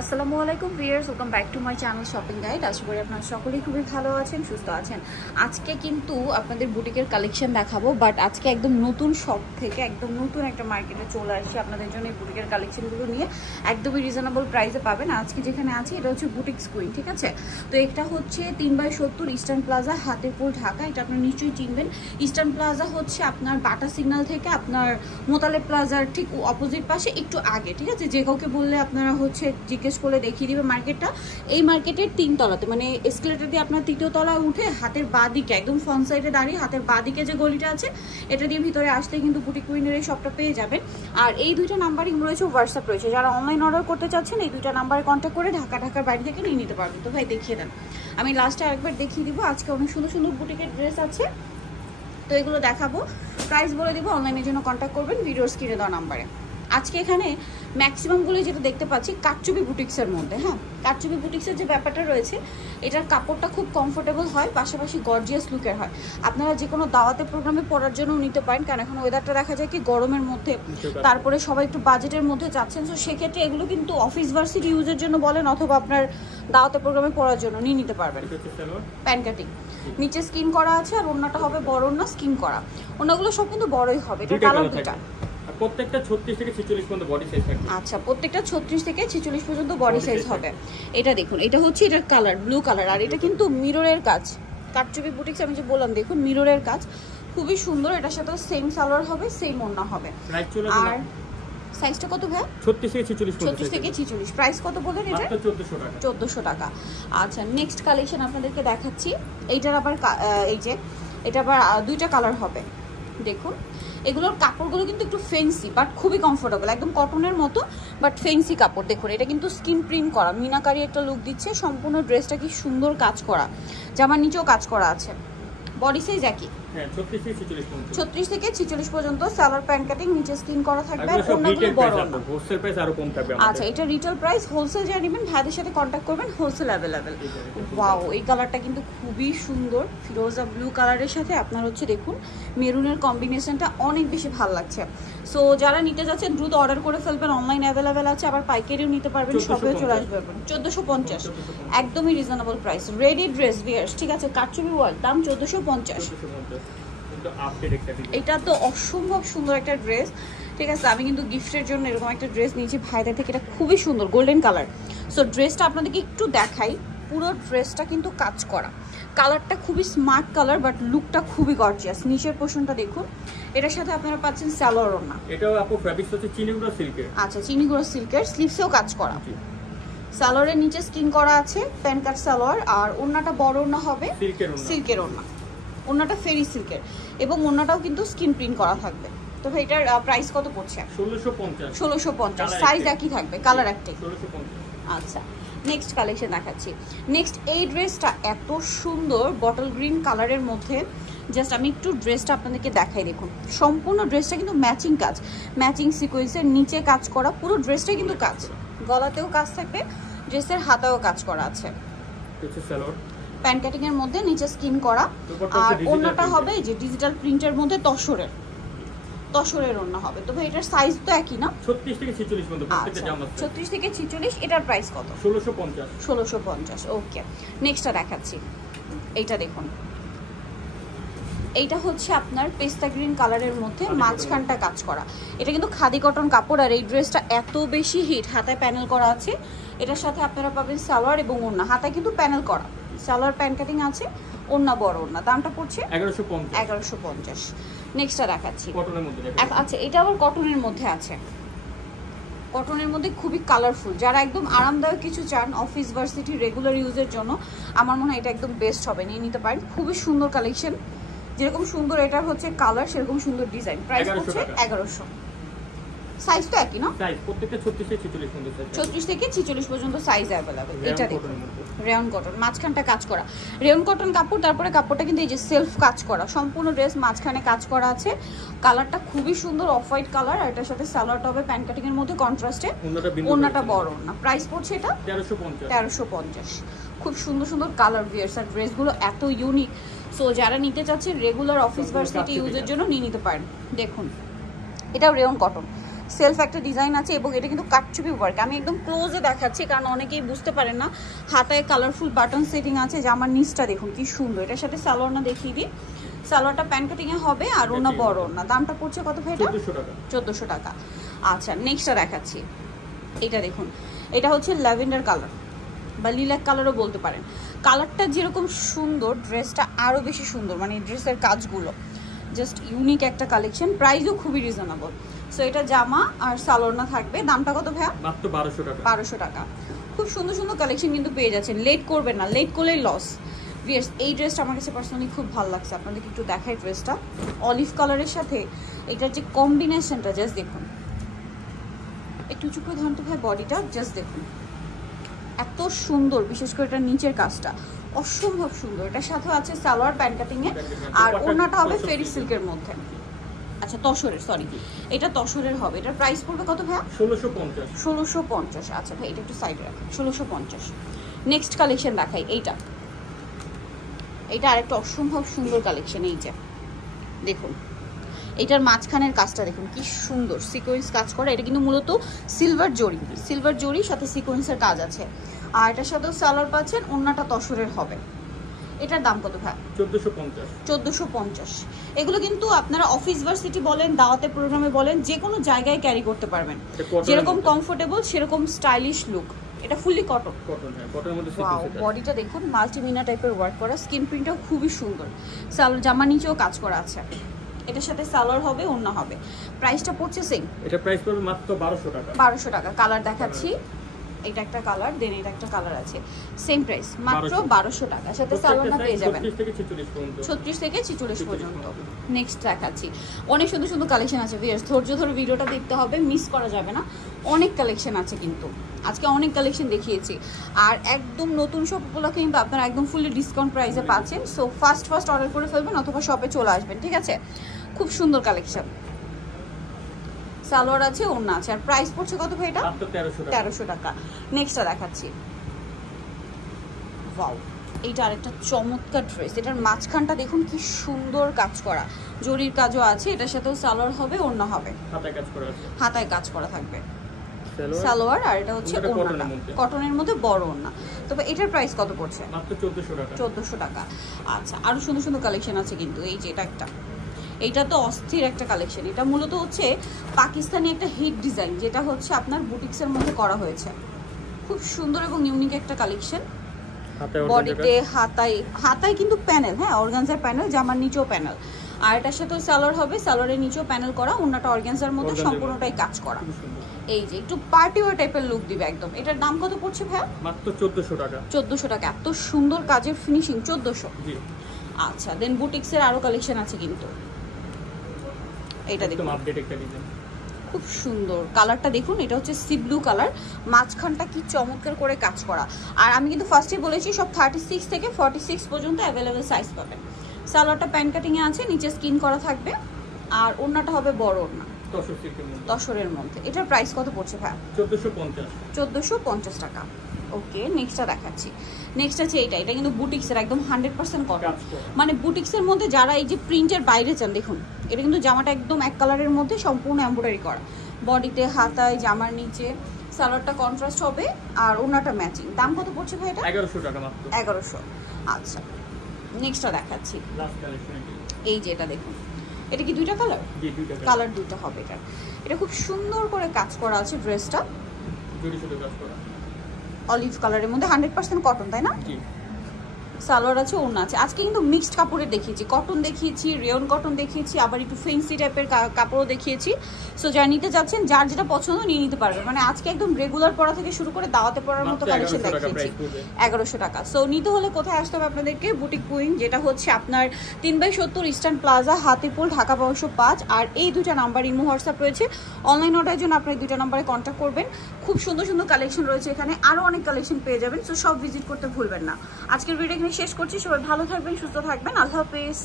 আসসালামু আলাইকুম viewers, welcome back to my channel shopping guide. আশা করি আপনারা সকলেই খুবই ভালো আছেন, সুস্থ আছেন। আজকে কিন্তু আপনাদের বুটিকের কালেকশন দেখাবো, বাট আজকে একদম নতুন শপ থেকে একদম নতুন একটা মার্কেটে চলে আসছি আপনাদের জন্য। এই বুটিকের কালেকশনগুলো নিয়ে একদমই রিজনেবল প্রাইসে পাবেন। আজকে যেখানে আছি এটা হচ্ছে বুটিক্স কুইন, ঠিক আছে? তো এটা হচ্ছে 3/70 ইস্টার্ন প্লাজা, হাতিরপুল, ঢাকা। এটা আপনারা নিশ্চয়ই চিনবেন। ইস্টার্ন প্লাজা হচ্ছে আপনার বাটা সিগন্যাল থেকে আপনার মোতালেব প্লাজার ঠিক অপোজিট পাশে একটু আগে, ঠিক আছে? যে কাউকে বললে আপনারা হচ্ছে জিজ্ঞেস করলে দেখিয়ে দিবে মার্কেটটা। এই মার্কেটের 3 তলাতে, মানে এসকেলেটর দিয়ে আপনার 3য় তলায় উঠে হাতের বাঁ দিকে একদম ফ্রন্ট সাইডে দাঁড়িয়ে হাতের বাঁ দিকে যে গলিটা আছে এটা দিয়ে ভিতরে আসলে কিন্তু বুটিক কুইনের এই শপটা পেয়ে যাবেন। আর এই দুইটা নাম্বারিং রয়েছে, হোয়াটসঅ্যাপ রয়েছে। যারা অনলাইন অর্ডার করতে চাচ্ছেন এই দুইটা নাম্বারে কন্ট্যাক্ট করে ঢাকার বাড়ি থেকে নিয়ে নিতে পারবেন। তো ভাই দেখিয়ে দেন, আমি লাস্টে আরেকবার দেখিয়ে দিব। আজকে অনেক সুন্দর সুন্দর বুটিকের ড্রেস আছে, তো এগুলো দেখাবো। প্রাইস বলে দিব, অনলাইনের জন্য কন্ট্যাক্ট করবেন ভিডিওর স্ক্রিনে দেওয়া নাম্বারে। আজকে এখানে ম্যাক্সিমামগুলো যেটা দেখতে পাচ্ছি কারচুপি বুটিক্সের মধ্যে। হ্যাঁ, কারচুপি বুটিক্সের যে ব্যাপারটা রয়েছে, এটার কাপড়টা খুব কমফোর্টেবল হয়, পাশাপাশি গর্জিয়াস লুকের হয়। আপনারা যে কোনো দাওয়াতে প্রোগ্রামে পরার জন্য নিতে পারেন, কারণ এখন ওয়েদারটা দেখা যায় কি গরমের মধ্যে, তারপরে সবাই একটু বাজেটের মধ্যে যাচ্ছেন। তো সেক্ষেত্রে এগুলো কিন্তু অফিস ভার্সিটি ইউজের জন্য বলেন অথবা আপনার দাওয়াতে প্রোগ্রামে পরার জন্য নিয়ে নিতে পারবেন। প্যান কাটিং, নিচে স্কিন করা আছে, আর ওড়নাটা হবে বড় ওড়না, স্কিন করা। ওড়নাগুলো সব কিন্তু বড়ই হবে। এটা কালার দুটো, প্রত্যেকটা 36 থেকে 46 পর্যন্ত বডি সাইজ থাকবে। আচ্ছা, প্রত্যেকটা 36 থেকে 46 পর্যন্ত বডি সাইজ হবে। এটা দেখুন, এটা হচ্ছে এটার কালার ব্লু কালার, আর এটা কিন্তু মিররের কাজ। কারচুপি বুটিক্স আমি যে বললাম, দেখুন মিররের কাজ খুবই সুন্দর। এটার সাথে সেম সালোয়ার হবে, সেম ওড়না হবে। আর সাইজটা কত ভাই? 36 থেকে 46 পর্যন্ত। 36 থেকে 46। প্রাইস কত বলেন এটা? মাত্র 1400 টাকা। 1400 টাকা। আচ্ছা, নেক্সট কালেকশন আপনাদেরকে দেখাচ্ছি। এইটার আবার এই যে এটা আবার দুইটা কালার হবে। দেখুন, এগুলোর কাপড়গুলো কিন্তু একটু ফেন্সি বাট খুবই কমফোর্টেবল, একদম কটনের মতো বাট ফেন্সি কাপড়। দেখুন, এটা কিন্তু স্কিন প্রিন্ট করা, মিনাকারি একটা লুক দিচ্ছে। সম্পূর্ণ ড্রেসটা কি সুন্দর কাজ করা, জামার নিচেও কাজ করা আছে। বডি সাইজ একই, হ্যাঁ 36 থেকে 46 পর্যন্ত। 36 থেকে 46 পর্যন্ত। সালোয়ার প্যান্ট কাটিং, নিচে স্কিন করা থাকবে, আর ওন্নাগুলো বড় না। হোলসেল প্রাইস আরো কম থাকবে আমাদের। আচ্ছা, এটা রিটেল প্রাইস। হোলসেল যারা নেবেন ভাইদের সাথে কন্ট্যাক্ট করবেন, হোলসেল অ্যাভেলেবেল। ওয়াও, এই কালারটা কিন্তু খুবই সুন্দর, ফিরোজা ব্লু কালারের সাথে আপনার হচ্ছে দেখুন মেরুনের কম্বিনেশনটা অনেক বেশি ভালো লাগছে। সো যারা নিতে যাচ্ছেন দ্রুত অর্ডার করে ফেলবেন, অনলাইন অ্যাভেলেবেল আছে, আবার পাইকারিও নিতে পারবেন, সবে চলে আসবে। 1450, একদমই reasonable price. Ready dress wears, ঠিক আছে? কারচুপি ওয়ার্ক, দাম 1450। এটা তো অসম্ভব সুন্দর একটা ড্রেস, ঠিক আছে? আমি কিন্তু গিফটের জন্য এরকম একটা ড্রেস নিয়েছি ভাইদের থেকে। এটা খুবই সুন্দর, গোল্ডেন কালার। সো ড্রেসটা আপনাদেরকে একটু দেখাই। পুরো ড্রেসটা কিন্তু কাজ করা, কালারটা খুবই স্মার্ট কালার, বাট লুকটা খুবই গর্জিয়াস। নিচের পোর্শনটা দেখুন, এটার সাথে আপনারা পাচ্ছেন সালোয়ার ওড়না। এটাও আপু ফেব্রিক্স হচ্ছে চিনিগুড়া সিল্কের। আচ্ছা, চিনিগুড়া সিল্কের, স্লিভসেও কাজ করা। সালোয়ারের নিচে স্কিন করা আছে, প্যান কাট সালোয়ার, আর ওড়নাটা বড় ওড়না হবে, সিল্কের ওড়না। ওড়নাটা ফেরি সিল্কের, এবং ওড়নাটাও কিন্তু স্কিন প্রিন্ট করা থাকবে। তো ভাই এটার প্রাইস কত পড়ছে? 1650। 1650, সাইজ একই থাকবে, কালার একটাই। 1650। আচ্ছা, নেক্সট কালেকশন দেখাচ্ছি। নেক্সট এই ড্রেসটা এত সুন্দর বটল গ্রিন কালারের মধ্যে। জাস্ট আমি একটু ড্রেসটা আপনাদেরকে দেখাই। দেখুন, সম্পূর্ণ ড্রেসটা কিন্তু ম্যাচিং কাজ, ম্যাচিং সিকোয়েন্সের নিচে কাজ করা। পুরো ড্রেসটা কিন্তু কাজ, গলাতেও কাজ থাকবে, ড্রেসের হাতেও কাজ করা আছে। প্যান্ট কাটিং এর মধ্যে নিচে স্কিন করা, আর ওড়নাটা হবে যে ডিজিটাল প্রিন্টের মধ্যে তসরের ওড়না হবে। তো ভাই এটার সাইজ তো একই না? 36 থেকে 46 পর্যন্ত প্রত্যেকটা জামা। 36 থেকে 46। এটার প্রাইস কত? 1650। 1650। ওকে, নেক্সটটা দেখাচ্ছি। এইটা দেখুন, এইটা হচ্ছে আপনার পেস্তা গ্রিন কালারের মধ্যে মাঝখানটা কাজ করা। এটা কিন্তু খাদি কটন কাপড়, আর এই ড্রেসটা এত বেশি হিট। হাতায় প্যানেল করা আছে, এটার সাথে আপনারা পাবেন সালোয়ার এবং ওড়না। হাতায় কিন্তু প্যানেল করা, সালোয়ার প্যান্ট কাটিং আছে, ওড়না বড় ওড়না। দামটা পড়ছে 1150। নেক্সটটা দেখাচ্ছি কটনের মধ্যে। আচ্ছা, এটা আবার কটনের মধ্যে আছে। কটনের মধ্যে খুবই কালারফুল। যারা একদম আরামদায়ক কিছু চান অফিস ভার্সিটি রেগুলার ইউজের জন্য, আমার মনে হয় এটা একদম বেস্ট হবে, নিয়ে নিতে পারেন। খুবই সুন্দর কালেকশন, যেরকম সুন্দর এটার হচ্ছে কালার, সেরকম সুন্দর ডিজাইন। প্রাইস হচ্ছে 1100। সাইজ তো একই না? সাইজ প্রত্যেকটা 36 থেকে 46 পর্যন্ত। 36 থেকে 46 পর্যন্ত সাইজ अवेलेबल। এটা দেখুন, রেয়ন কটন, মাঝখানটা কাজ করা, রেয়ন কটন কাপড়। তারপরে কাপড়টা কিন্তু এই যে সেলফ কাজ করা, সম্পূর্ণ ড্রেস মাঝখানে কাজ করা আছে। কালারটা খুবই সুন্দর, অফ হোয়াইট কালার, আর এটার সাথে সালোয়ারটা হবে প্যান্ট কাটিং এর মধ্যে কন্ট্রাস্টে, ওন্নাটা বড় না। প্রাইস পড়ছে এটা 1350। খুব সুন্দর সুন্দর কালার ভিয়ার্স, আর ড্রেসগুলো এত ইউনিক। সো যারা নিতে চাচ্ছে রেগুলার অফিস ভার্সিটি ইউজের জন্য নিয়ে নিতে পারেন। দেখুন, এটাও রেয়ন কটন, সেলফ একটা ডিজাইন আছে এবং এটা কিন্তু কাটচুপি ওয়ার্ক। আমি একদম ক্লোজে দেখাচ্ছি কারণ অনেকেই বুঝতে পারেন না। হাতায় কালারফুল বাটন সেটিং আছে, জামার নিচটা দেখুন কি সুন্দর। এটার সাথে সালোয়ারটা দেখিয়ে দিই, সালোয়ারটা প্যান্ট কাটিংয়ে হবে আর ওনা বড় না। দামটা পড়ছে কত ভাই? এটা 1400 টাকা। আচ্ছা নেক্সটটা দেখাচ্ছি, এটা দেখুন, এটা হচ্ছে ল্যাভেন্ডার কালার বা লিলাক কালারও বলতে পারেন। কালারটা যেরকম সুন্দর, ড্রেসটা আরও বেশি সুন্দর, মানে ড্রেসের কাজগুলো জাস্ট ইউনিক একটা কালেকশন, প্রাইসও খুবই রিজনেবল। সো এটা জামা আর সালোয়ারনা থাকবে। দামটা কত ভাইয়া? মাত্র 1200 টাকা। 1200 টাকা। খুব সুন্দর সুন্দর কালেকশন কিন্তু পেয়ে যাচ্ছেন, লেট করবেন না, লেট করলেই লস। ভিউয়ার্স এই ড্রেসটা আমার কাছে পার্সোনালি খুব ভালো লাগছে, আপনাদেরকে একটু দেখাই ড্রেসটা। অলিভ কালারের সাথে এটার যে কম্বিনেশনটা জাস্ট দেখুন, একটু উঁচু করে ধরুন তো ভাই বডিটা, জাস্ট দেখুন এত সুন্দর, বিশেষ করে এটার নিচের কাজটা অসম্ভব সুন্দর। এটার সাথে আছে সালোয়ার প্যান্ট কাটিংয়ে আর ওড়নাটা হবে ফেরি সিল্কের মধ্যে। আচ্ছা তসরের, সরি এটা তসরের হবে। এটার প্রাইস পড়বে কত ভাইয়া? 1650। 1650। আচ্ছা ভাই এটা একটু সাইডে রাখেন, 1650। নেক্সট কালেকশন দেখাই, এইটা আরেকটা অসম্ভব সুন্দর কালেকশন। এই যে দেখুন এটার মাঝখানের কাজটা দেখুন কি সুন্দর, সিকোয়েন্স কাজ করা। এটা কিন্তু মূলত সিলভার জরি সাথে সিকোয়েন্সের কাজ আছে। আর এটার সাথেও সালোয়ার পাচ্ছেন, ওড়নাটা তসরের হবে। এটার দাম কত ভাই? 1450। 1450। এগুলো কিন্তু আপনারা অফিস ভার্সিটি বলেন, দাওয়াতে প্রোগ্রামে বলেন, যে কোনো জায়গায় ক্যারি করতে পারবেন, যেরকম কমফোর্টেবল সেরকম স্টাইলিশ লুক। এটা ফুললি কটন। হ্যাঁ, কটনের মধ্যে ওয়াও, বডিটা দেখুন মাল্টিমিনা টাইপের ওয়ার্ক করা, স্কিন প্রিন্টটাও খুবই সুন্দর। সালোয়ার জামা নিচেও কাজ করা আছে। এটার সাথে সালোয়ার হবে, ওড়না হবে। প্রাইসটা পড়ছে সেম, এটা প্রাইস পড়বে মাত্র 1200 টাকা। 1200 টাকা। কালার দেখাচ্ছি, এটা একটা কালার, দেন এটা একটা কালার আছে, সেম প্রাইস মাত্র 1200 টাকা। সাথে সালোয়ারটা পেয়ে যাবেন 36 থেকে 46 পর্যন্ত। নেক্সট দেখাচ্ছি, অনেক সুন্দর সুন্দর কালেকশন আছে ভিউয়ার্স, ধৈর্য ধরে ভিডিওটা দেখতে হবে, মিস করা যাবে না। অনেক কালেকশন আছে কিন্তু আজকে, অনেক কালেকশন দেখিয়েছি আর একদম নতুন সব উপলক্ষে কিন্তু আপনারা একদম ফুলি ডিসকাউন্ট প্রাইসে পাচ্ছেন। সো ফার্স্ট অর্ডার করে ফেলবেন অথবা শপে চলে আসবেন, ঠিক আছে? খুব সুন্দর কালেকশন, সালোয়ার আছে, ওড়না আছে। আর প্রাইস পড়ছে কত ভাই? এটা 1300 টাকা। নেক্সটটা দেখাচ্ছি, ওয়াও এইটা আরেকটা চমৎকার ড্রেস। এটার মাঝখানটা দেখুন কি সুন্দর কাজ করা, জরির কাজও আছে। এটার সাথেও সালোয়ার হবে, ওড়না হবে, হাতায় কাজ করা থাকবে সালোয়ার। আর এটা হচ্ছে ওড়নাটা কটনের মধ্যে বড় ওড়না। তবে এটার প্রাইস কত পড়ছে? মাত্র 1400 টাকা। আচ্ছা আরো সুন্দর সুন্দর কালেকশন আছে কিন্তু। এই যে এটা একটা, এইটা তো অস্থির একটা কালেকশন। এটা মূলত হচ্ছে পাকিস্তানি একটা হিট ডিজাইন, যেটা হচ্ছে আপনার বুটিক্সের মধ্যে করা হয়েছে। খুব সুন্দর এবং ইউনিক একটা কালেকশন। বডিতে হাতায় কিন্তু প্যানেল, হ্যাঁ অর্গানজার প্যানেল, জামার নিচেও প্যানেল। আর এটার সাথে সালোয়ার হবে, সালোয়ারের নিচেও প্যানেল করা, ওড়নাটা অর্গানজার মধ্যে সম্পূর্ণটাই কাজ করা। এই যে একটু পার্টি ওয়্যার টাইপের লুক দিবে একদম। এটার দাম কত পড়ছে ভাই? মাত্র 1400 টাকা। 1400 টাকা। এত সুন্দর কাজের ফিনিশিং, 1400। আচ্ছা দেন বুটিক্সের আরো কালেকশন আছে কিন্তু। এটা দেখুন আপডেট একটা ডিজাইন, খুব সুন্দর কালারটা দেখুন। এটা হচ্ছে সি ব্লু কালার, মাঝখানটা কি চমৎকার করে কাজ করা। আর আমি কিন্তু ফার্স্টে বলেছি সব 36 থেকে 46 পর্যন্ত অ্যাভেলেবেল সাইজ পাবেন। সালোয়ারটা প্যান্ট কাটিংয়ে আছে, নিচে স্কিন করা থাকবে, আর ওড়নাটা হবে বড় ওড়না তসরের মধ্যে। এটার প্রাইস কত পড়ছে ভাই? 1450 টাকা। ওকে নেক্সটটা দেখাচ্ছি। নেক্সট আছে এটা কিন্তু বুটিক্সের একদম 100% কটন, মানে বুটিক্সের মধ্যে যারা এই যে প্রিন্টের বাইরে চান, দেখুন এটা কিন্তু জামাটা একদম এক কালারের মধ্যে সম্পূর্ণ এমব্রয়ডারি করা, বডিতে হাতায় জামার নিচে সালোয়ারটা কন্ট্রাস্ট হবে আর ওড়নাটা ম্যাচিং। দাম কত পড়ছে ভাই এটা? 1100 টাকা মাত্র। 1100। আচ্ছা নেক্সটটা দেখাচ্ছি, এই যে এটা দেখুন। এটা কি দুইটা কালার? জি দুইটা কালার, দুইটা হবে এটা। এটা খুব সুন্দর করে কাজ করা আছে, ড্রেসটা জরি সুতো কাজ করা, অলিভ কালারের মধ্যে 100% কটন, তাই না? জি। সালোয়ার আছে, ওড়না আছে। আজকে কিন্তু মিক্সড কাপড়ের দেখিয়েছি, কটন দেখিয়েছি, রেয়ন কটন দেখিয়েছি, আবার একটু ফেন্সি টাইপের কাপড়ও দেখিয়েছি। সো যারা নিতে যাচ্ছেন, যার যেটা পছন্দ নিয়ে নিতে পারবেন। মানে আজকে একদম রেগুলার পরা থেকে শুরু করে দাওয়াতে পরার মতো কালেকশন দেখিয়েছি। 1100 টাকা। সো নিতে হলে কোথায় আসতে হবে আপনাদেরকে? বুটিক কুইন, যেটা হচ্ছে আপনার 3/70 ইস্টার্ন প্লাজা, হাতিপুল, ঢাকা 1205। আর এই দুইটা নাম্বার ইমো হোয়াটসঅ্যাপ রয়েছে। অনলাইন অর্ডারের জন্য আপনার দুইটা নাম্বারে কন্ট্যাক্ট করবেন। খুব সুন্দর সুন্দর কালেকশন রয়েছে এখানে, আরও অনেক কালেকশন পেয়ে যাবেন। সো সব ভিজিট করতে ভুলবেন না। আজকের ভিডিও এখানে শেষ করছি। সবাই ভালো থাকবেন, সুস্থ থাকবেন, আল্লাহ হাফেজ।